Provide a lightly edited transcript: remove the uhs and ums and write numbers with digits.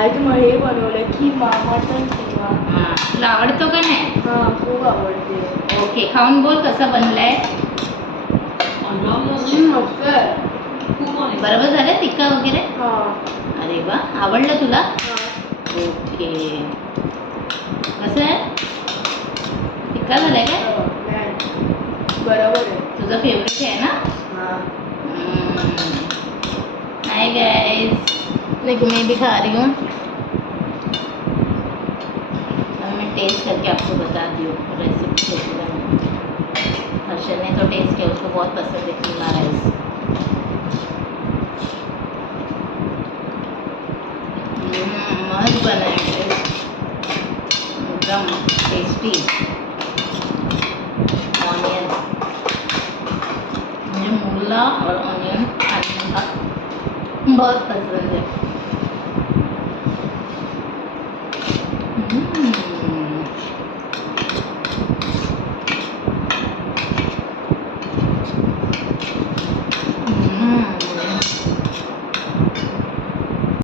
आज मग हे बनवलं की मटन किंवा. हां, तुला आवडतो का नाही? हां, खूप आवडते. ओके, खाऊन बोल कसं बनलंय. मस्त आहे. बरोबर झालं तिखा वगैरे. हां. अरे वा, आवडलं तुला. हां. ओके, कसं आहे, तिखा झालाय काय? बरोबर आहे. तुझं फेवरेट आहे ना. हां. हाय गाइस, देखो मैं भी खा रही हूँ। अब मैं टेस्ट करके आपको बताती हूँ रेसिपी कैसी बनी। हर्षद ने तो टेस्ट किया, उसको बहुत पसंद है कीमा राइस। मस्त बना है, एकदम टेस्टी। ऑनियन, मुझे मूला और ऑनियन खाने का बहुत पसंद है।